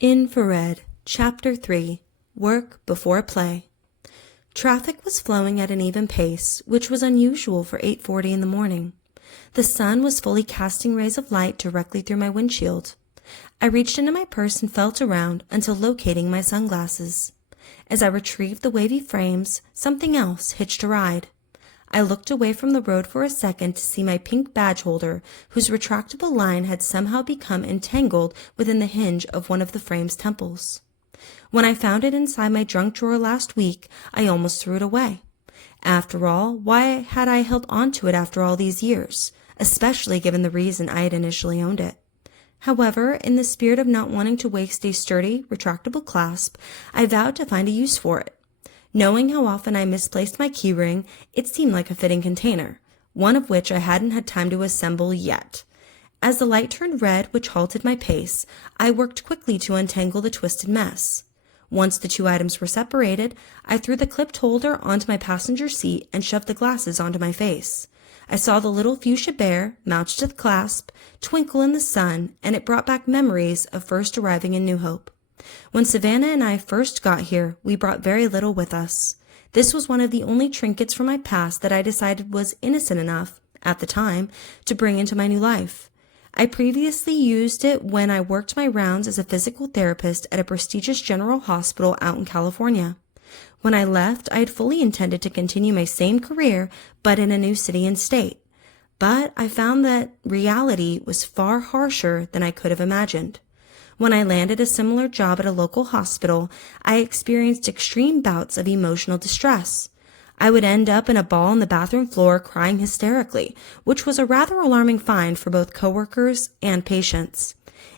InfraRed, Chapter 3, Work Before Play. Traffic was flowing at an even pace, which was unusual for 8:40 in the morning. The sun was fully casting rays of light directly through my windshield. I reached into my purse and felt around until locating my sunglasses. As I retrieved the wavy frames, something else hitched a ride. I looked away from the road for a second to see my pink badge holder, whose retractable line had somehow become entangled within the hinge of one of the frame's temples. When I found it inside my junk drawer last week, I almost threw it away. After all, why had I held on to it after all these years, especially given the reason I had initially owned it? However, in the spirit of not wanting to waste a sturdy, retractable clasp, I vowed to find a use for it. Knowing how often I misplaced my keyring, it seemed like a fitting container, one of which I hadn't had time to assemble yet. As the light turned red, which halted my pace, I worked quickly to untangle the twisted mess. Once the two items were separated, I threw the clipped holder onto my passenger seat and shoved the glasses onto my face. I saw the little fuchsia bear, mounted to the clasp, twinkle in the sun, and it brought back memories of first arriving in New Hope. When Savannah and I first got here, we brought very little with us. This was one of the only trinkets from my past that I decided was innocent enough, at the time, to bring into my new life. I previously used it when I worked my rounds as a physical therapist at a prestigious general hospital out in California. When I left, I had fully intended to continue my same career, but in a new city and state. But I found that reality was far harsher than I could have imagined. When I landed a similar job at a local hospital, I experienced extreme bouts of emotional distress. I would end up in a ball on the bathroom floor crying hysterically, which was a rather alarming find for both coworkers and patients.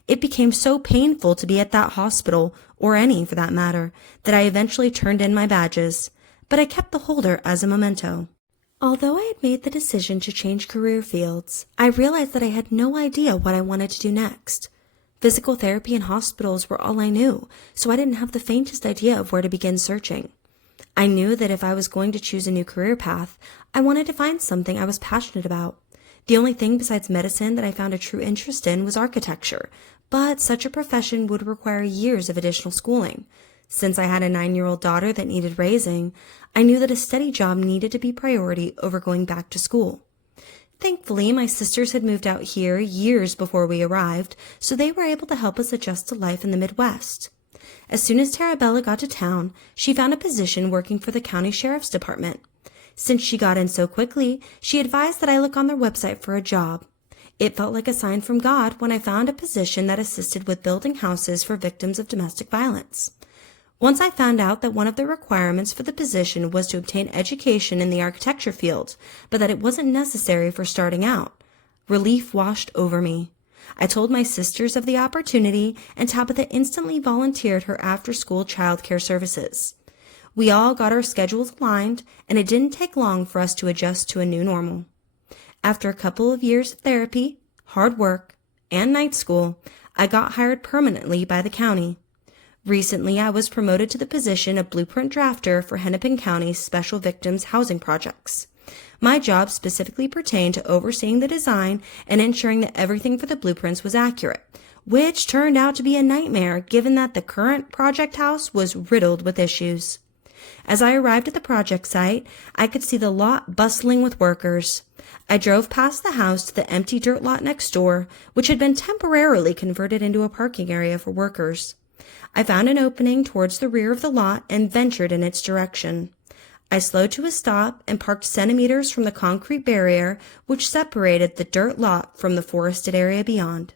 It became so painful to be at that hospital, or any for that matter, that I eventually turned in my badges, but I kept the holder as a memento. Although I had made the decision to change career fields, I realized that I had no idea what I wanted to do next. Physical therapy and hospitals were all I knew, so I didn't have the faintest idea of where to begin searching. I knew that if I was going to choose a new career path, I wanted to find something I was passionate about. The only thing besides medicine that I found a true interest in was architecture, but such a profession would require years of additional schooling. Since I had a 9-year-old daughter that needed raising, I knew that a steady job needed to be priority over going back to school. Thankfully, my sisters had moved out here years before we arrived, so they were able to help us adjust to life in the Midwest. As soon as Tarabella got to town, she found a position working for the county sheriff's department. Since she got in so quickly, she advised that I look on their website for a job. It felt like a sign from God when I found a position that assisted with building houses for victims of domestic violence. Once I found out that one of the requirements for the position was to obtain education in the architecture field, but that it wasn't necessary for starting out, relief washed over me. I told my sisters of the opportunity, and Tabitha instantly volunteered her after-school childcare services. We all got our schedules aligned, and it didn't take long for us to adjust to a new normal. After a couple of years of therapy, hard work, and night school, I got hired permanently by the county. Recently, I was promoted to the position of blueprint drafter for Hennepin County's special victims housing projects. My job specifically pertained to overseeing the design and ensuring that everything for the blueprints was accurate, which turned out to be a nightmare given that the current project house was riddled with issues. As I arrived at the project site, I could see the lot bustling with workers. I drove past the house to the empty dirt lot next door, which had been temporarily converted into a parking area for workers. I found an opening towards the rear of the lot and ventured in its direction. I slowed to a stop and parked centimeters from the concrete barrier which separated the dirt lot from the forested area beyond.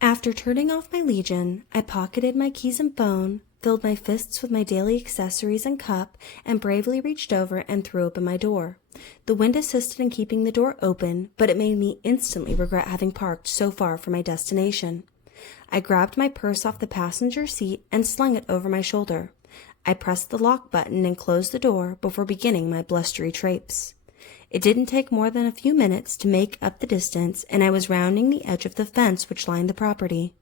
After turning off my Legion, I pocketed my keys and phone, filled my fists with my daily accessories and cup, and bravely reached over and threw open my door. The wind assisted in keeping the door open, but it made me instantly regret having parked so far from my destination. I grabbed my purse off the passenger seat and slung it over my shoulder. I pressed the lock button and closed the door before beginning my blustery traipse. It didn't take more than a few minutes to make up the distance, and I was rounding the edge of the fence which lined the property.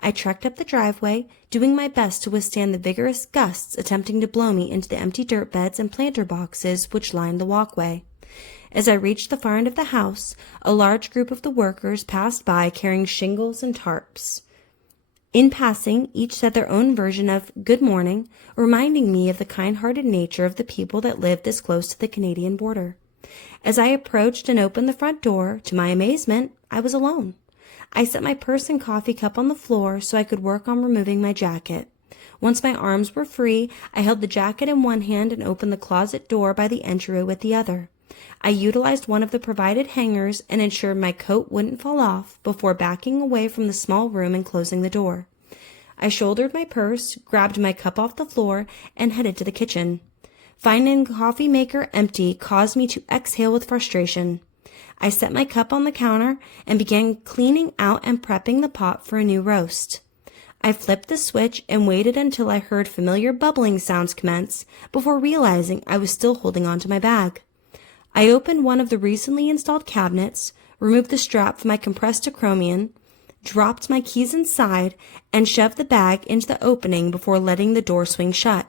I trekked up the driveway, doing my best to withstand the vigorous gusts attempting to blow me into the empty dirt beds and planter boxes which lined the walkway. As I reached the far end of the house, a large group of the workers passed by carrying shingles and tarps. In passing, each said their own version of good morning, reminding me of the kind-hearted nature of the people that lived this close to the Canadian border. As I approached and opened the front door, to my amazement, I was alone. I set my purse and coffee cup on the floor so I could work on removing my jacket. Once my arms were free, I held the jacket in one hand and opened the closet door by the entryway with the other. I utilized one of the provided hangers and ensured my coat wouldn't fall off before backing away from the small room and closing the door. I shouldered my purse, grabbed my cup off the floor, and headed to the kitchen. Finding the coffee maker empty caused me to exhale with frustration. I set my cup on the counter and began cleaning out and prepping the pot for a new roast. I flipped the switch and waited until I heard familiar bubbling sounds commence before realizing I was still holding onto my bag. I opened one of the recently installed cabinets, removed the strap from my compressed acromion, dropped my keys inside, and shoved the bag into the opening before letting the door swing shut.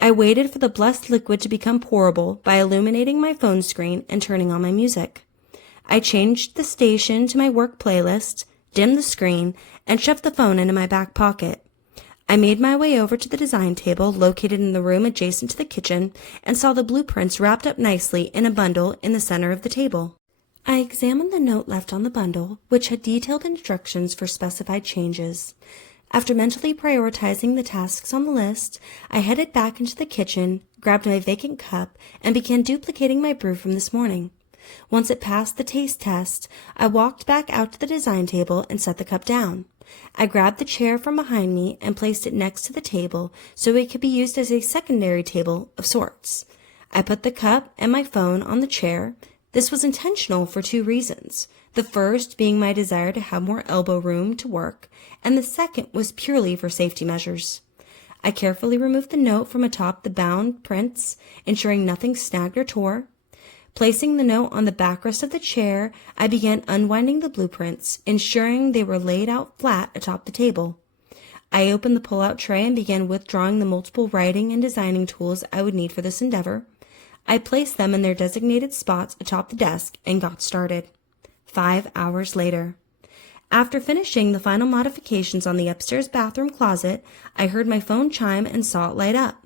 I waited for the blessed liquid to become pourable by illuminating my phone screen and turning on my music. I changed the station to my work playlist, dimmed the screen, and shoved the phone into my back pocket. I made my way over to the design table located in the room adjacent to the kitchen and saw the blueprints wrapped up nicely in a bundle in the center of the table. I examined the note left on the bundle, which had detailed instructions for specified changes. After mentally prioritizing the tasks on the list, I headed back into the kitchen, grabbed my vacant cup, and began duplicating my brew from this morning. Once it passed the taste test, I walked back out to the design table and set the cup down. I grabbed the chair from behind me and placed it next to the table so it could be used as a secondary table of sorts. I put the cup and my phone on the chair. This was intentional for two reasons. The first being my desire to have more elbow room to work, and the second was purely for safety measures. I carefully removed the note from atop the bound prints, ensuring nothing snagged or tore. Placing the note on the backrest of the chair, I began unwinding the blueprints, ensuring they were laid out flat atop the table. I opened the pull-out tray and began withdrawing the multiple writing and designing tools I would need for this endeavor. I placed them in their designated spots atop the desk and got started. 5 hours later. After finishing the final modifications on the upstairs bathroom closet, I heard my phone chime and saw it light up.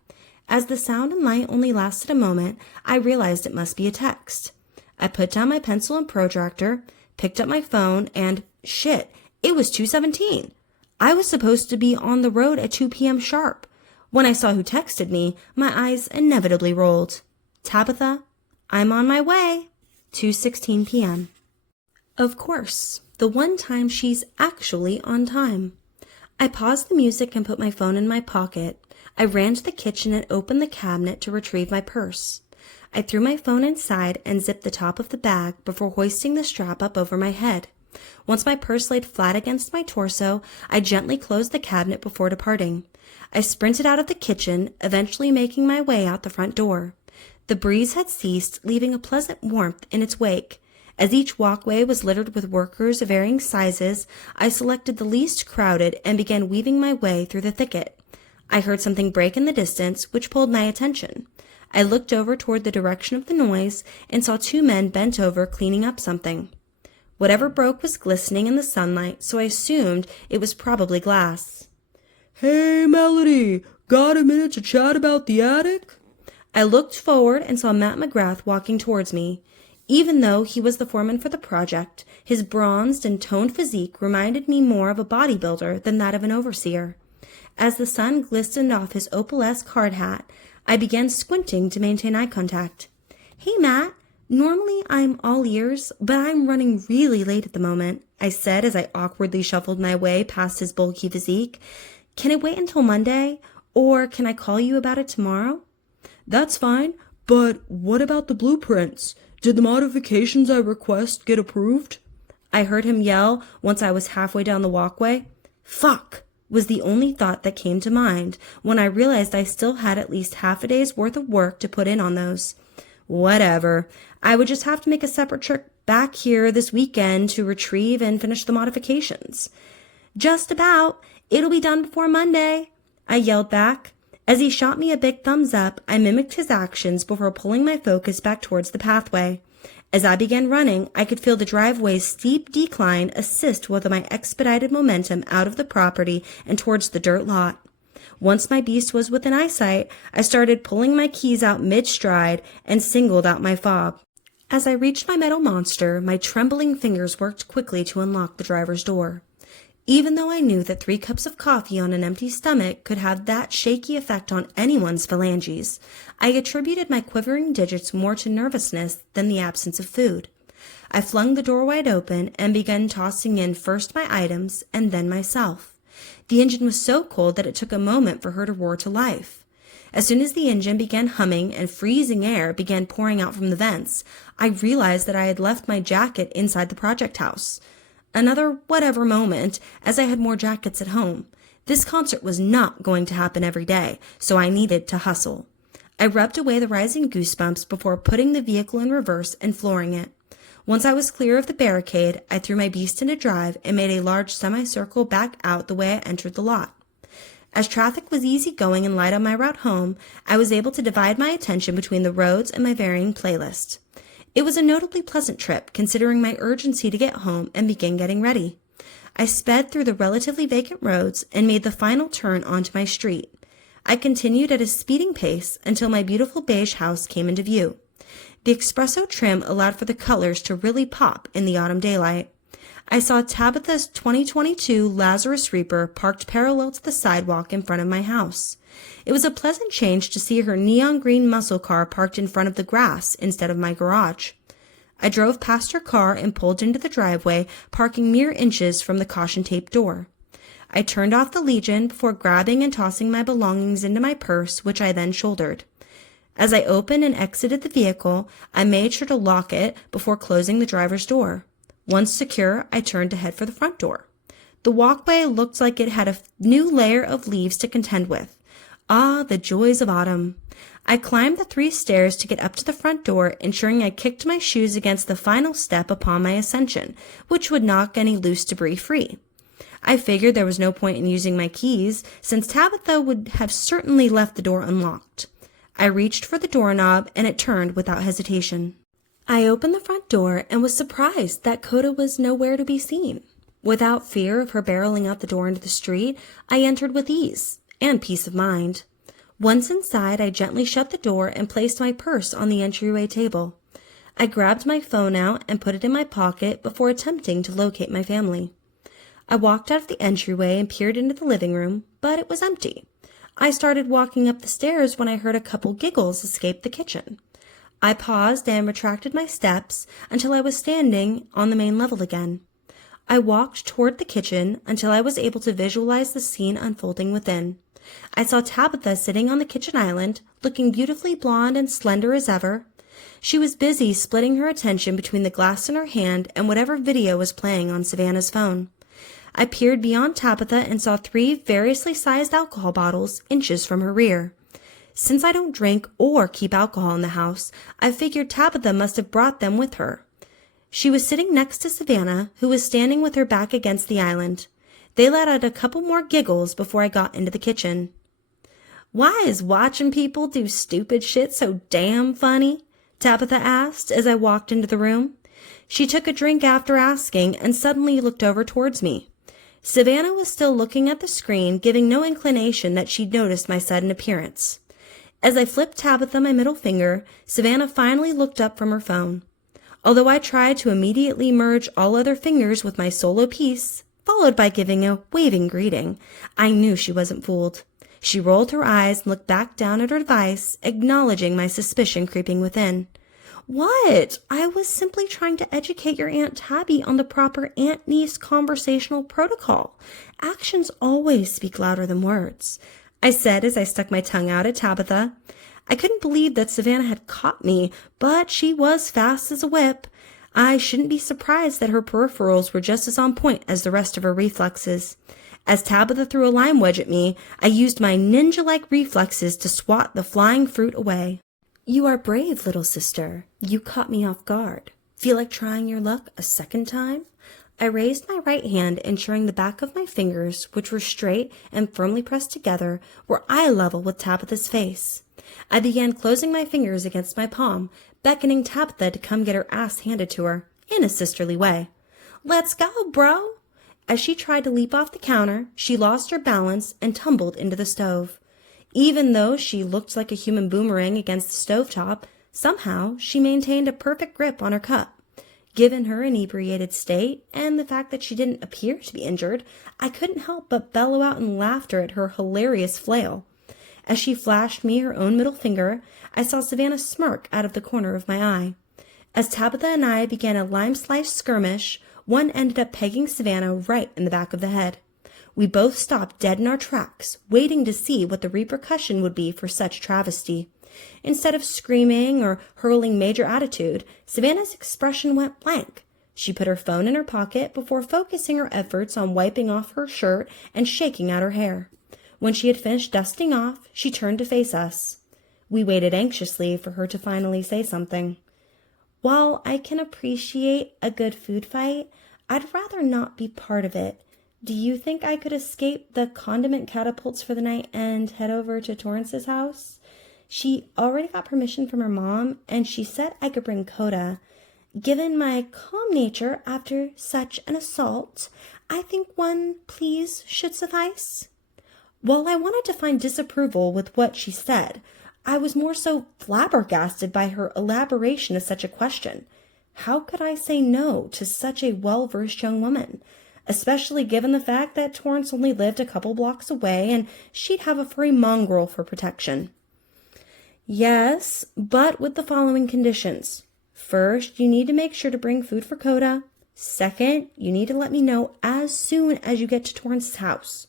As the sound and light only lasted a moment, I realized it must be a text. I put down my pencil and protractor, picked up my phone, and shit, it was 2:17. I was supposed to be on the road at 2 p.m. sharp. When I saw who texted me, my eyes inevitably rolled. Tabitha, I'm on my way. 2:16 p.m. Of course, the one time she's actually on time. I paused the music and put my phone in my pocket. I ran to the kitchen and opened the cabinet to retrieve my purse. I threw my phone inside and zipped the top of the bag before hoisting the strap up over my head. Once my purse laid flat against my torso, I gently closed the cabinet before departing. I sprinted out of the kitchen, eventually making my way out the front door. The breeze had ceased, leaving a pleasant warmth in its wake. As each walkway was littered with workers of varying sizes, I selected the least crowded and began weaving my way through the thicket. I heard something break in the distance, which pulled my attention. I looked over toward the direction of the noise and saw two men bent over cleaning up something. Whatever broke was glistening in the sunlight, so I assumed it was probably glass. Hey, Melody, got a minute to chat about the attic? I looked forward and saw Matt McGrath walking towards me. Even though he was the foreman for the project, his bronzed and toned physique reminded me more of a bodybuilder than that of an overseer. As the sun glistened off his opalesque hard hat, I began squinting to maintain eye contact. Hey, Matt. Normally I'm all ears, but I'm running really late at the moment, I said as I awkwardly shuffled my way past his bulky physique. Can it wait until Monday, or can I call you about it tomorrow? That's fine, but what about the blueprints? Did the modifications I request get approved? I heard him yell once I was halfway down the walkway. Fuck! Was the only thought that came to mind when I realized I still had at least half a day's worth of work to put in on those. Whatever. I would just have to make a separate trip back here this weekend to retrieve and finish the modifications. Just about. It'll be done before Monday, I yelled back. As he shot me a big thumbs up, I mimicked his actions before pulling my focus back towards the pathway. As I began running, I could feel the driveway's steep decline assist with my expedited momentum out of the property and towards the dirt lot. Once my beast was within eyesight, I started pulling my keys out mid-stride and singled out my fob. As I reached my metal monster, my trembling fingers worked quickly to unlock the driver's door. Even though I knew that 3 cups of coffee on an empty stomach could have that shaky effect on anyone's phalanges, I attributed my quivering digits more to nervousness than the absence of food. I flung the door wide open and began tossing in first my items and then myself. The engine was so cold that it took a moment for her to roar to life. As soon as the engine began humming and freezing air began pouring out from the vents, I realized that I had left my jacket inside the project house. Another whatever moment, as I had more jackets at home. This concert was not going to happen every day, so I needed to hustle. I rubbed away the rising goosebumps before putting the vehicle in reverse and flooring it. Once I was clear of the barricade, I threw my beast into drive and made a large semicircle back out the way I entered the lot. As traffic was easygoing and light on my route home, I was able to divide my attention between the roads and my varying playlist. It was a notably pleasant trip, considering my urgency to get home and begin getting ready. I sped through the relatively vacant roads and made the final turn onto my street. I continued at a speeding pace until my beautiful beige house came into view. The espresso trim allowed for the colors to really pop in the autumn daylight. I saw Tabitha's 2022 Lazarus Reaper parked parallel to the sidewalk in front of my house. It was a pleasant change to see her neon green muscle car parked in front of the grass instead of my garage. I drove past her car and pulled into the driveway, parking mere inches from the caution tape door. I turned off the Legion before grabbing and tossing my belongings into my purse, which I then shouldered. As I opened and exited the vehicle, I made sure to lock it before closing the driver's door. Once secure, I turned to head for the front door. The walkway looked like it had a new layer of leaves to contend with. Ah, the joys of autumn. I climbed the 3 stairs to get up to the front door, ensuring I kicked my shoes against the final step upon my ascension, which would knock any loose debris free. I figured there was no point in using my keys, since Tabitha would have certainly left the door unlocked. I reached for the doorknob, and it turned without hesitation. I opened the front door and was surprised that Coda was nowhere to be seen. Without fear of her barreling out the door into the street, I entered with ease and peace of mind. Once inside, I gently shut the door and placed my purse on the entryway table. I grabbed my phone out and put it in my pocket before attempting to locate my family. I walked out of the entryway and peered into the living room, but it was empty. I started walking up the stairs when I heard a couple giggles escape the kitchen. I paused and retracted my steps until I was standing on the main level again. I walked toward the kitchen until I was able to visualize the scene unfolding within. I saw Tabitha sitting on the kitchen island, looking beautifully blonde and slender as ever. She was busy splitting her attention between the glass in her hand and whatever video was playing on Savannah's phone. I peered beyond Tabitha and saw 3 variously sized alcohol bottles inches from her rear. Since I don't drink or keep alcohol in the house, I figured Tabitha must have brought them with her. She was sitting next to Savannah, who was standing with her back against the island. They let out a couple more giggles before I got into the kitchen. "Why is watching people do stupid shit so damn funny?" Tabitha asked as I walked into the room. She took a drink after asking and suddenly looked over towards me. Savannah was still looking at the screen, giving no inclination that she'd noticed my sudden appearance. As I flipped Tabitha my middle finger, Savannah finally looked up from her phone. Although I tried to immediately merge all other fingers with my solo piece, followed by giving a waving greeting, I knew she wasn't fooled. She rolled her eyes and looked back down at her device, acknowledging my suspicion creeping within. "What? I was simply trying to educate your Aunt Tabby on the proper aunt-niece conversational protocol. Actions always speak louder than words," I said as I stuck my tongue out at Tabitha. I couldn't believe that Savannah had caught me, but she was fast as a whip. I shouldn't be surprised that her peripherals were just as on point as the rest of her reflexes. As Tabitha threw a lime wedge at me, I used my ninja-like reflexes to swat the flying fruit away. "You are brave, little sister. You caught me off guard. Feel like trying your luck a second time?" I raised my right hand, ensuring the back of my fingers, which were straight and firmly pressed together, were eye level with Tabitha's face. I began closing my fingers against my palm, beckoning Tabitha to come get her ass handed to her, in a sisterly way. "Let's go, bro!" As she tried to leap off the counter, she lost her balance and tumbled into the stove. Even though she looked like a human boomerang against the stovetop, somehow she maintained a perfect grip on her cup. Given her inebriated state and the fact that she didn't appear to be injured, I couldn't help but bellow out in laughter at her hilarious flail. As she flashed me her own middle finger, I saw Savannah smirk out of the corner of my eye. As Tabitha and I began a lime-sliced skirmish, one ended up pegging Savannah right in the back of the head. We both stopped dead in our tracks, waiting to see what the repercussion would be for such travesty. Instead of screaming or hurling major attitude, Savannah's expression went blank. She put her phone in her pocket before focusing her efforts on wiping off her shirt and shaking out her hair. When she had finished dusting off, she turned to face us. We waited anxiously for her to finally say something. "While I can appreciate a good food fight, I'd rather not be part of it. Do you think I could escape the condiment catapults for the night and head over to Torrance's house? She already got permission from her mom, and she said I could bring Coda. Given my calm nature after such an assault, I think one please should suffice." While I wanted to find disapproval with what she said, I was more so flabbergasted by her elaboration of such a question. How could I say no to such a well-versed young woman, especially given the fact that Torrance only lived a couple blocks away and she'd have a furry mongrel for protection? "Yes, but with the following conditions. First, you need to make sure to bring food for Coda. Second, you need to let me know as soon as you get to Torrance's house.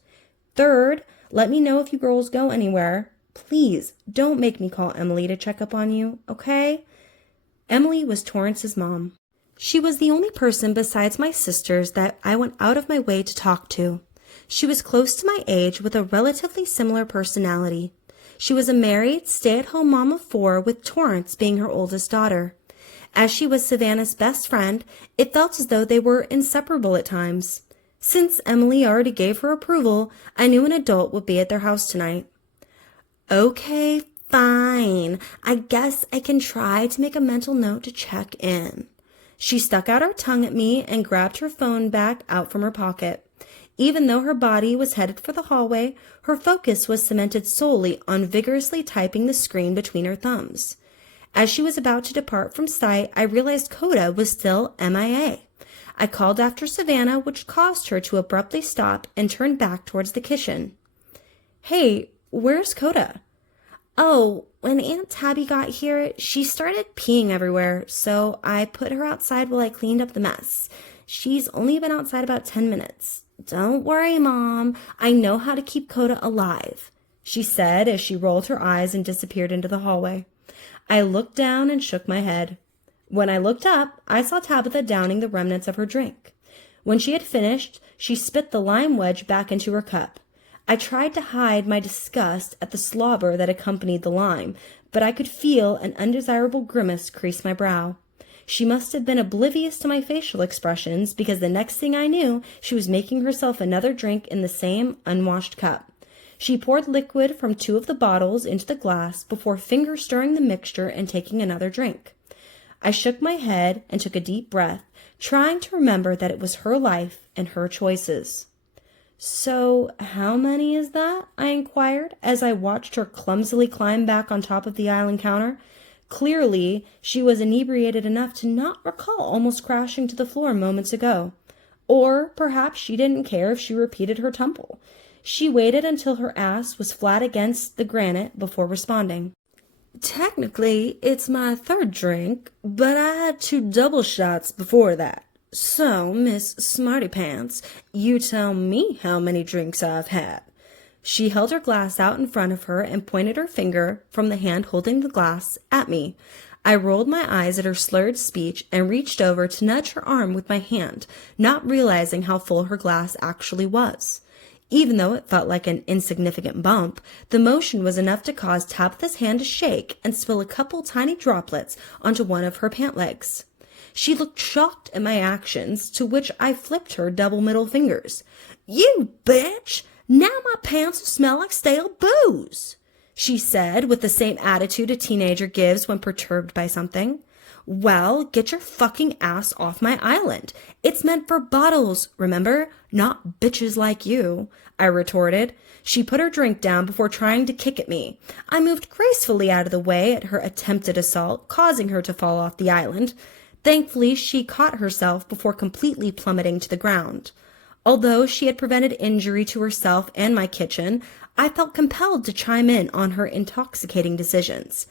Third, let me know if you girls go anywhere. Please, don't make me call Emily to check up on you, okay?" Emily was Torrance's mom. She was the only person besides my sisters that I went out of my way to talk to. She was close to my age with a relatively similar personality. She was a married, stay-at-home mom of 4, with Torrance being her oldest daughter. As she was Savannah's best friend, it felt as though they were inseparable at times. Since Emily already gave her approval, I knew an adult would be at their house tonight. "Okay, fine. I guess I can try to make a mental note to check in." She stuck out her tongue at me and grabbed her phone back out from her pocket. Even though her body was headed for the hallway, her focus was cemented solely on vigorously typing the screen between her thumbs. As she was about to depart from sight, I realized Coda was still MIA. I called after Savannah, which caused her to abruptly stop and turn back towards the kitchen. "Hey, where's Coda?" "Oh, when Aunt Tabby got here, she started peeing everywhere, so I put her outside while I cleaned up the mess. She's only been outside about 10 minutes. Don't worry, Mom. I know how to keep Coda alive," she said as she rolled her eyes and disappeared into the hallway. I looked down and shook my head. When I looked up, I saw Tabitha downing the remnants of her drink. When she had finished, she spit the lime wedge back into her cup. I tried to hide my disgust at the slobber that accompanied the lime, but I could feel an undesirable grimace crease my brow. She must have been oblivious to my facial expressions, because the next thing I knew, she was making herself another drink in the same unwashed cup. She poured liquid from 2 of the bottles into the glass before finger-stirring the mixture and taking another drink. I shook my head and took a deep breath, trying to remember that it was her life and her choices. "So, how many is that?" I inquired as I watched her clumsily climb back on top of the island counter. Clearly, she was inebriated enough to not recall almost crashing to the floor moments ago. Or perhaps she didn't care if she repeated her tumble. She waited until her ass was flat against the granite before responding. "Technically, it's my 3rd drink, but I had 2 double shots before that. So, Miss Smarty Pants, you tell me how many drinks I've had." She held her glass out in front of her and pointed her finger from the hand holding the glass at me. I rolled my eyes at her slurred speech and reached over to nudge her arm with my hand, not realizing how full her glass actually was. Even though it felt like an insignificant bump, the motion was enough to cause Tabitha's hand to shake and spill a couple tiny droplets onto one of her pant legs. She looked shocked at my actions, to which I flipped her double middle fingers. "You bitch! Now my pants will smell like stale booze," she said with the same attitude a teenager gives when perturbed by something. "Well, get your fucking ass off my island. It's meant for bottles, remember? Not bitches like you," I retorted. She put her drink down before trying to kick at me. I moved gracefully out of the way at her attempted assault, causing her to fall off the island. Thankfully, she caught herself before completely plummeting to the ground. Although she had prevented injury to herself and my kitchen, I felt compelled to chime in on her intoxicating decisions.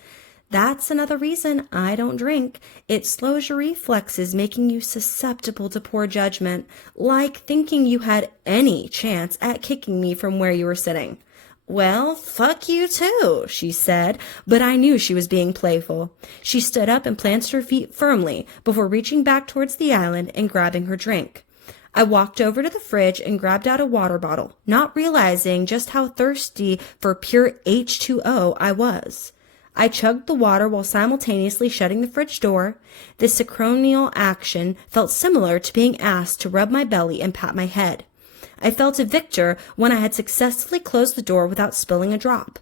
That's another reason I don't drink. It slows your reflexes, making you susceptible to poor judgment, like thinking you had any chance at kicking me from where you were sitting. "Well, fuck you too," she said, but I knew she was being playful. She stood up and planted her feet firmly before reaching back towards the island and grabbing her drink. I walked over to the fridge and grabbed out a water bottle, not realizing just how thirsty for pure H2O I was. I chugged the water while simultaneously shutting the fridge door. This acromial action felt similar to being asked to rub my belly and pat my head. I felt a victor when I had successfully closed the door without spilling a drop.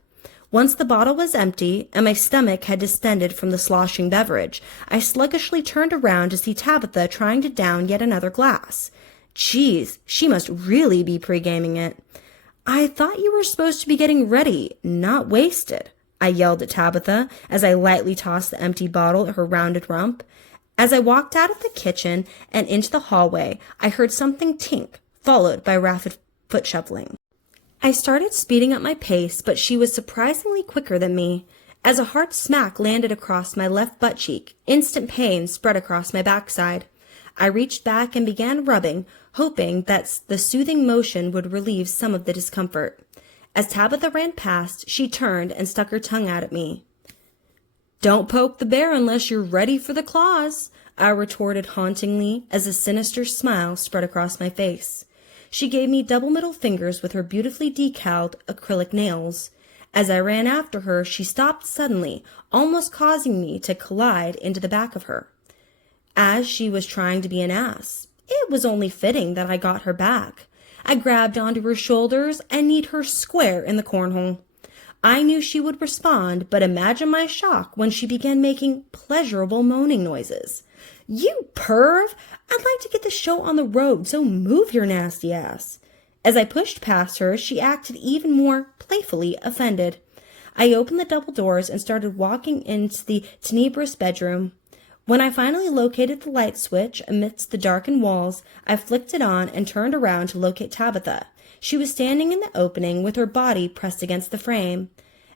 Once the bottle was empty and my stomach had distended from the sloshing beverage, I sluggishly turned around to see Tabitha trying to down yet another glass. Geez, she must really be pre-gaming it. "I thought you were supposed to be getting ready, not wasted," I yelled at Tabitha as I lightly tossed the empty bottle at her rounded rump. As I walked out of the kitchen and into the hallway, I heard something tink, followed by rapid foot shuffling. I started speeding up my pace, but she was surprisingly quicker than me. As a hard smack landed across my left butt cheek, instant pain spread across my backside. I reached back and began rubbing, hoping that the soothing motion would relieve some of the discomfort. As Tabitha ran past, she turned and stuck her tongue out at me. "Don't poke the bear unless you're ready for the claws," I retorted hauntingly as a sinister smile spread across my face. She gave me double middle fingers with her beautifully decaled acrylic nails. As I ran after her, she stopped suddenly, almost causing me to collide into the back of her. As she was trying to be an ass, it was only fitting that I got her back. I grabbed onto her shoulders and kneed her square in the cornhole. I knew she would respond, but imagine my shock when she began making pleasurable moaning noises. "You perv! I'd like to get the show on the road, so move your nasty ass." As I pushed past her, she acted even more playfully offended. I opened the double doors and started walking into the tenebrous bedroom. When I finally located the light switch amidst the darkened walls, I flicked it on and turned around to locate Tabitha. She was standing in the opening with her body pressed against the frame.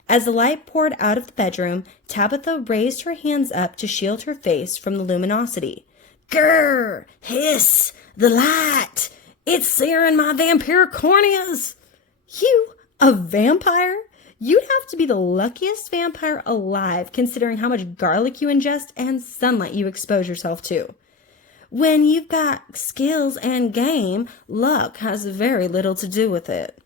As the light poured out of the bedroom, Tabitha raised her hands up to shield her face from the luminosity. "Grr! Hiss! The light! It's searing my vampire corneas!" "You, a vampire? You'd have to be the luckiest vampire alive, considering how much garlic you ingest and sunlight you expose yourself to. When you've got skills and game, luck has very little to do with it,"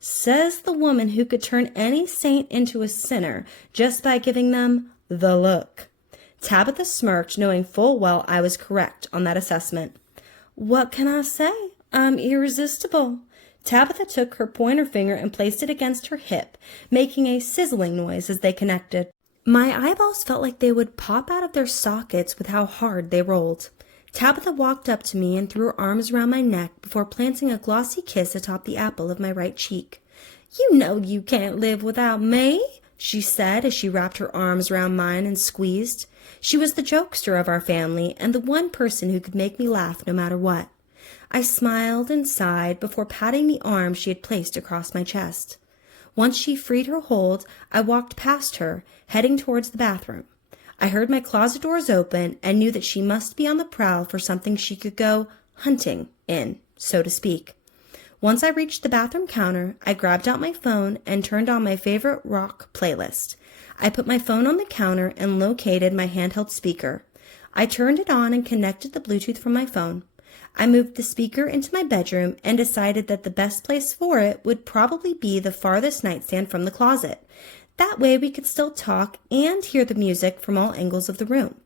says the woman who could turn any saint into a sinner just by giving them the look. Tabitha smirked, knowing full well I was correct on that assessment. "What can I say? I'm irresistible." Tabitha took her pointer finger and placed it against her hip, making a sizzling noise as they connected. My eyeballs felt like they would pop out of their sockets with how hard they rolled. Tabitha walked up to me and threw her arms around my neck before planting a glossy kiss atop the apple of my right cheek. "You know you can't live without me," she said as she wrapped her arms around mine and squeezed. She was the jokester of our family and the one person who could make me laugh no matter what. I smiled and sighed before patting the arm she had placed across my chest. Once she freed her hold, I walked past her, heading towards the bathroom. I heard my closet doors open and knew that she must be on the prowl for something she could go hunting in, so to speak. Once I reached the bathroom counter, I grabbed out my phone and turned on my favorite rock playlist. I put my phone on the counter and located my handheld speaker. I turned it on and connected the Bluetooth from my phone. I moved the speaker into my bedroom and decided that the best place for it would probably be the farthest nightstand from the closet. That way we could still talk and hear the music from all angles of the room.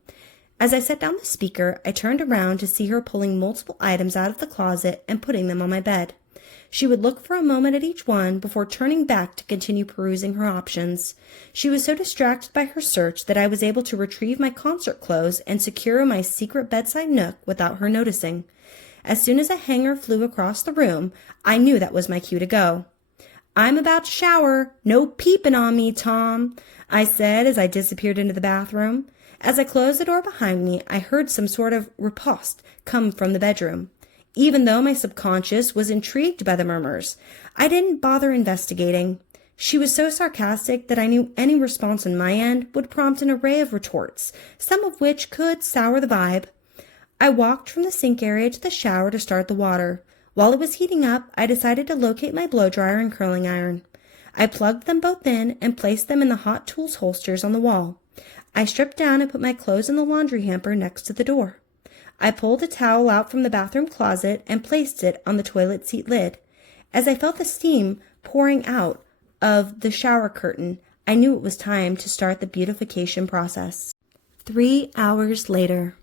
As I set down the speaker, I turned around to see her pulling multiple items out of the closet and putting them on my bed. She would look for a moment at each one before turning back to continue perusing her options. She was so distracted by her search that I was able to retrieve my concert clothes and secure my secret bedside nook without her noticing. As soon as a hanger flew across the room, I knew that was my cue to go. "I'm about to shower. No peeping on me, Tom," I said as I disappeared into the bathroom. As I closed the door behind me, I heard some sort of riposte come from the bedroom. Even though my subconscious was intrigued by the murmurs, I didn't bother investigating. She was so sarcastic that I knew any response on my end would prompt an array of retorts, some of which could sour the vibe. I walked from the sink area to the shower to start the water. While it was heating up, I decided to locate my blow dryer and curling iron. I plugged them both in and placed them in the hot tools holsters on the wall. I stripped down and put my clothes in the laundry hamper next to the door. I pulled a towel out from the bathroom closet and placed it on the toilet seat lid. As I felt the steam pouring out of the shower curtain, I knew it was time to start the beautification process. 3 hours later.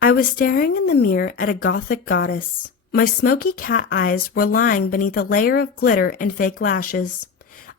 I was staring in the mirror at a gothic goddess. My smoky cat eyes were lying beneath a layer of glitter and fake lashes.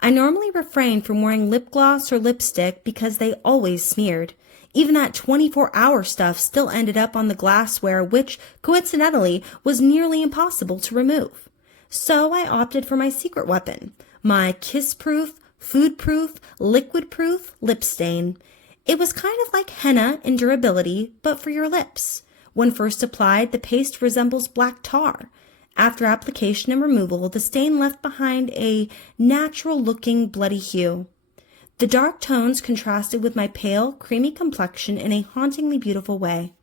I normally refrain from wearing lip gloss or lipstick because they always smeared. Even that 24-hour stuff still ended up on the glassware, which, coincidentally, was nearly impossible to remove. So I opted for my secret weapon, my kiss-proof, food-proof, liquid-proof lip stain. It was kind of like henna in durability, but for your lips. When first applied, the paste resembles black tar. After application and removal, the stain left behind a natural-looking bloody hue. The dark tones contrasted with my pale, creamy complexion in a hauntingly beautiful way.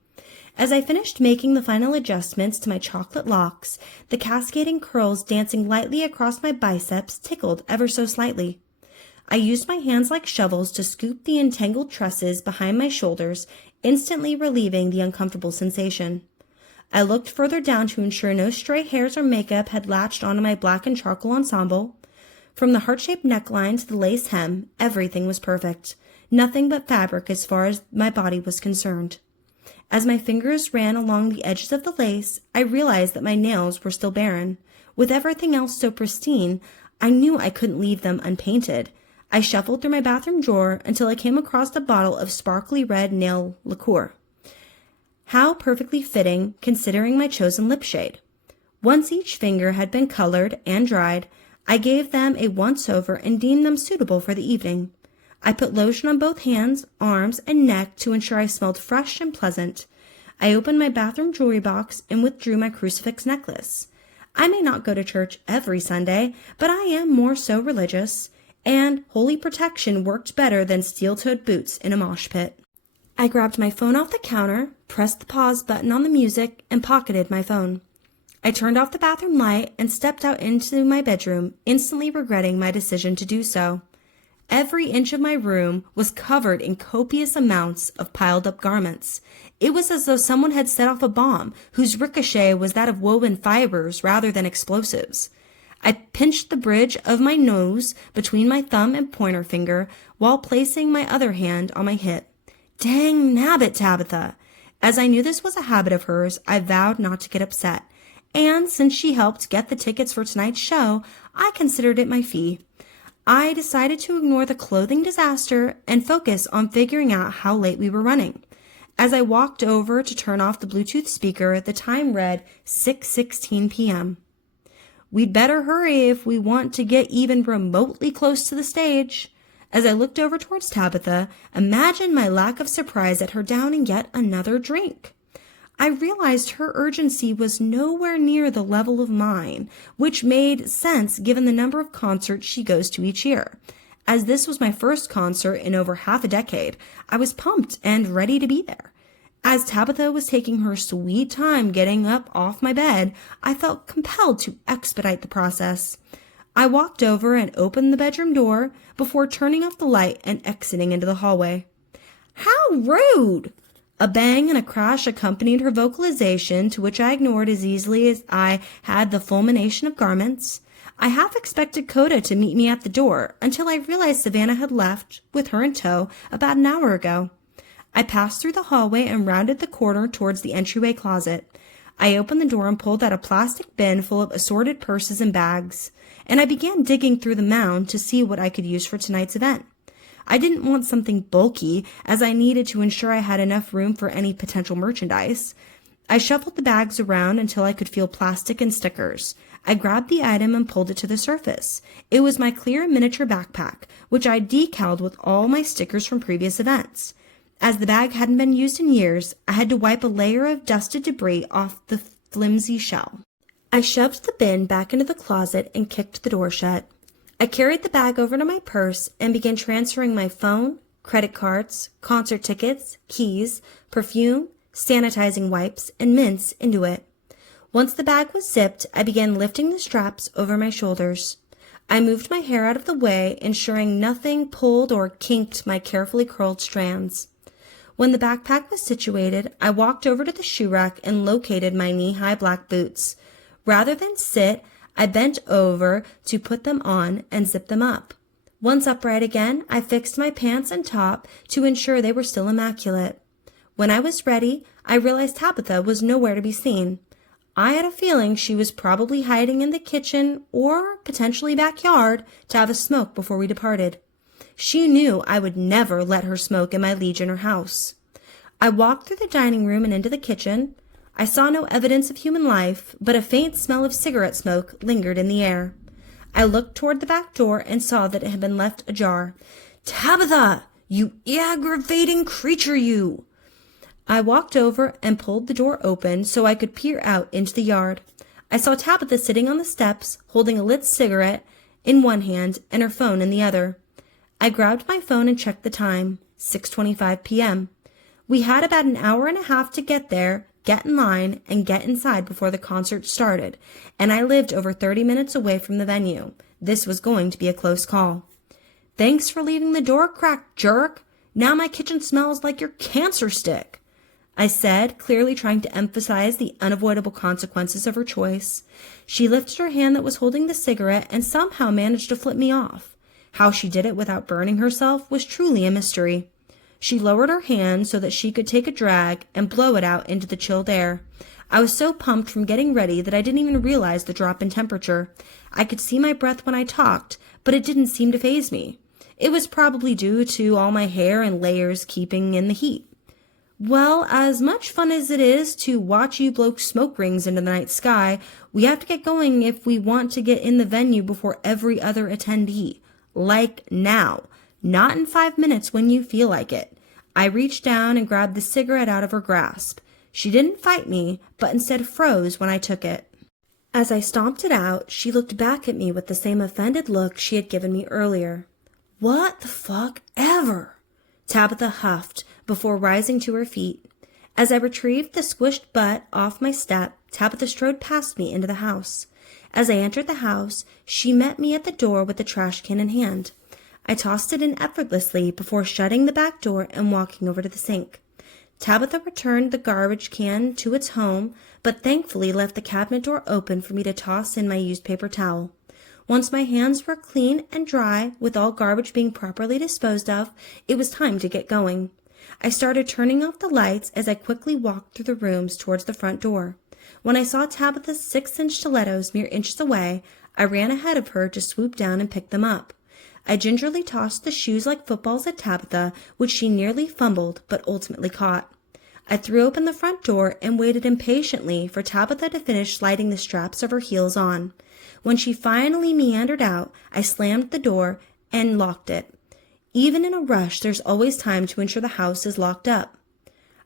As I finished making the final adjustments to my chocolate locks, the cascading curls dancing lightly across my biceps tickled ever so slightly. I used my hands like shovels to scoop the entangled tresses behind my shoulders, instantly relieving the uncomfortable sensation. I looked further down to ensure no stray hairs or makeup had latched onto my black and charcoal ensemble. From the heart-shaped neckline to the lace hem, everything was perfect. Nothing but fabric as far as my body was concerned. As my fingers ran along the edges of the lace, I realized that my nails were still barren. With everything else so pristine, I knew I couldn't leave them unpainted. I shuffled through my bathroom drawer until I came across a bottle of sparkly red nail lacquer. How perfectly fitting, considering my chosen lip shade. Once each finger had been colored and dried, I gave them a once-over and deemed them suitable for the evening. I put lotion on both hands, arms, and neck to ensure I smelled fresh and pleasant. I opened my bathroom jewelry box and withdrew my crucifix necklace. I may not go to church every Sunday, but I am more so religious, and holy protection worked better than steel-toed boots in a mosh pit. I grabbed my phone off the counter, pressed the pause button on the music, and pocketed my phone. I turned off the bathroom light and stepped out into my bedroom, instantly regretting my decision to do so. Every inch of my room was covered in copious amounts of piled-up garments. It was as though someone had set off a bomb, whose ricochet was that of woven fibers rather than explosives. I pinched the bridge of my nose between my thumb and pointer finger while placing my other hand on my hip. Dang nabbit, Tabitha! As I knew this was a habit of hers, I vowed not to get upset. And since she helped get the tickets for tonight's show, I considered it my fee. I decided to ignore the clothing disaster and focus on figuring out how late we were running. As I walked over to turn off the Bluetooth speaker, the time read 6:16 p.m. We'd better hurry if we want to get even remotely close to the stage. As I looked over towards Tabitha, imagine my lack of surprise at her downing yet another drink. I realized her urgency was nowhere near the level of mine, which made sense given the number of concerts she goes to each year. As this was my first concert in over half a decade, I was pumped and ready to be there. As Tabitha was taking her sweet time getting up off my bed, I felt compelled to expedite the process. I walked over and opened the bedroom door before turning off the light and exiting into the hallway. "How rude!" A bang and a crash accompanied her vocalization, to which I ignored as easily as I had the fulmination of garments. I half expected Coda to meet me at the door until I realized Savannah had left, with her in tow, about an hour ago. I passed through the hallway and rounded the corner towards the entryway closet. I opened the door and pulled out a plastic bin full of assorted purses and bags, and I began digging through the mound to see what I could use for tonight's event. I didn't want something bulky, as I needed to ensure I had enough room for any potential merchandise. I shuffled the bags around until I could feel plastic and stickers. I grabbed the item and pulled it to the surface. It was my clear miniature backpack, which I decaled with all my stickers from previous events. As the bag hadn't been used in years, I had to wipe a layer of dusted debris off the flimsy shell. I shoved the bin back into the closet and kicked the door shut. I carried the bag over to my purse and began transferring my phone, credit cards, concert tickets, keys, perfume, sanitizing wipes, and mints into it. Once the bag was zipped, I began lifting the straps over my shoulders. I moved my hair out of the way, ensuring nothing pulled or kinked my carefully curled strands. When the backpack was situated, I walked over to the shoe rack and located my knee-high black boots. Rather than sit, I bent over to put them on and zip them up. Once upright again, I fixed my pants and top to ensure they were still immaculate. When I was ready, I realized Tabitha was nowhere to be seen. I had a feeling she was probably hiding in the kitchen or potentially backyard to have a smoke before we departed. She knew I would never let her smoke in my Legionnaire house. I walked through the dining room and into the kitchen. I saw no evidence of human life, but a faint smell of cigarette smoke lingered in the air. I looked toward the back door and saw that it had been left ajar. "Tabitha, you aggravating creature, you!" I walked over and pulled the door open so I could peer out into the yard. I saw Tabitha sitting on the steps, holding a lit cigarette in one hand and her phone in the other. I grabbed my phone and checked the time, 6:25 p.m. We had about an hour and a half to get there, get in line, and get inside before the concert started, and I lived over 30 minutes away from the venue. This was going to be a close call. "Thanks for leaving the door cracked, jerk. Now my kitchen smells like your cancer stick," I said, clearly trying to emphasize the unavoidable consequences of her choice. She lifted her hand that was holding the cigarette and somehow managed to flip me off. How she did it without burning herself was truly a mystery. She lowered her hand so that she could take a drag and blow it out into the chilled air. I was so pumped from getting ready that I didn't even realize the drop in temperature. I could see my breath when I talked, but it didn't seem to faze me. It was probably due to all my hair and layers keeping in the heat. "Well, as much fun as it is to watch you blow smoke rings into the night sky, we have to get going if we want to get in the venue before every other attendee. Like now. Not in 5 minutes when you feel like it." I reached down and grabbed the cigarette out of her grasp. She didn't fight me, but instead froze when I took it. As I stomped it out, she looked back at me with the same offended look she had given me earlier. "What the fuck ever?" Tabitha huffed before rising to her feet. As I retrieved the squished butt off my step, Tabitha strode past me into the house. As I entered the house, she met me at the door with the trash can in hand. I tossed it in effortlessly before shutting the back door and walking over to the sink. Tabitha returned the garbage can to its home, but thankfully left the cabinet door open for me to toss in my used paper towel. Once my hands were clean and dry, with all garbage being properly disposed of, it was time to get going. I started turning off the lights as I quickly walked through the rooms towards the front door. When I saw Tabitha's 6-inch stilettos mere inches away, I ran ahead of her to swoop down and pick them up. I gingerly tossed the shoes like footballs at Tabitha, which she nearly fumbled but ultimately caught. I threw open the front door and waited impatiently for Tabitha to finish sliding the straps of her heels on. When she finally meandered out, I slammed the door and locked it. Even in a rush, there's always time to ensure the house is locked up.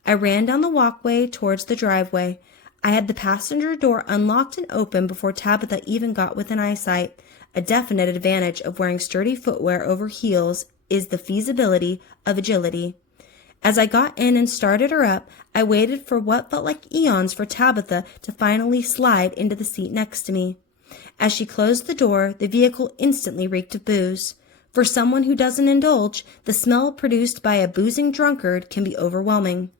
I ran down the walkway towards the driveway. I had the passenger door unlocked and open before Tabitha even got within eyesight. A definite advantage of wearing sturdy footwear over heels is the feasibility of agility. As I got in and started her up, I waited for what felt like eons for Tabitha to finally slide into the seat next to me. As she closed the door, the vehicle instantly reeked of booze. For someone who doesn't indulge, the smell produced by a boozing drunkard can be overwhelming.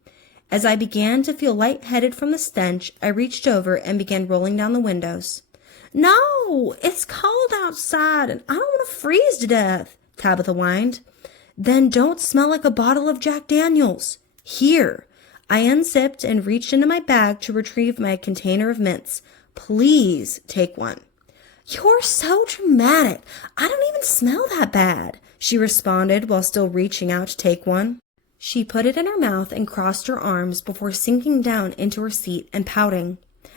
As I began to feel lightheaded from the stench, I reached over and began rolling down the windows. "No, it's cold outside and I don't want to freeze to death," Tabitha whined. "Then don't smell like a bottle of Jack Daniels," Here. I unzipped and reached into my bag to retrieve my container of mints. Please take one. You're so dramatic. I don't even smell that bad, she responded while still reaching out to take one. She put it in her mouth and crossed her arms before sinking down into her seat and pouting.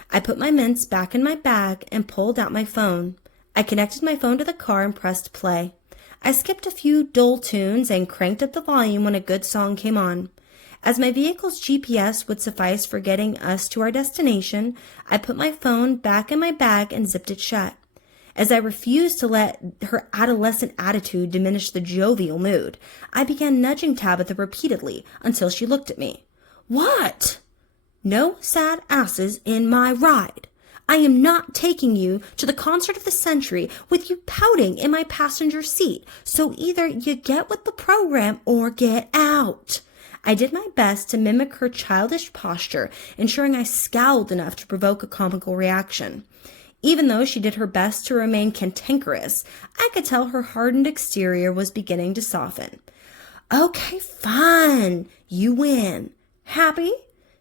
I put my mints back in my bag and pulled out my phone. I connected my phone to the car and pressed play. I skipped a few dull tunes and cranked up the volume when a good song came on. As my vehicle's GPS would suffice for getting us to our destination, I put my phone back in my bag and zipped it shut. As I refused to let her adolescent attitude diminish the jovial mood, I began nudging Tabitha repeatedly until she looked at me. What? No sad asses in my ride. I am not taking you to the concert of the century with you pouting in my passenger seat, so either you get with the program or get out. I did my best to mimic her childish posture, ensuring I scowled enough to provoke a comical reaction. Even though she did her best to remain cantankerous, I could tell her hardened exterior was beginning to soften. Okay, fine. You win. Happy?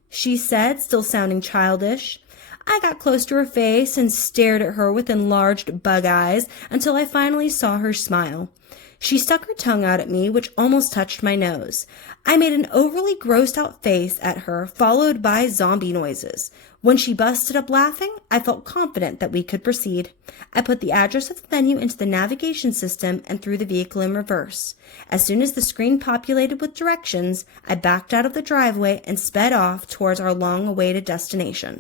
She said, still sounding childish. I got close to her face and stared at her with enlarged bug eyes until I finally saw her smile. She stuck her tongue out at me, which almost touched my nose. I made an overly grossed out face at her, followed by zombie noises. When she busted up laughing, I felt confident that we could proceed. I put the address of the venue into the navigation system and threw the vehicle in reverse. As soon as the screen populated with directions, I backed out of the driveway and sped off towards our long-awaited destination.